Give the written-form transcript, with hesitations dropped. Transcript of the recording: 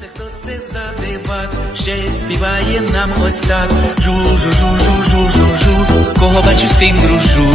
Хто це за дивак, ще співає нам ось так. Жу-жу-жу-жу-жу-жу-жу, кого бачу, з тим дружу.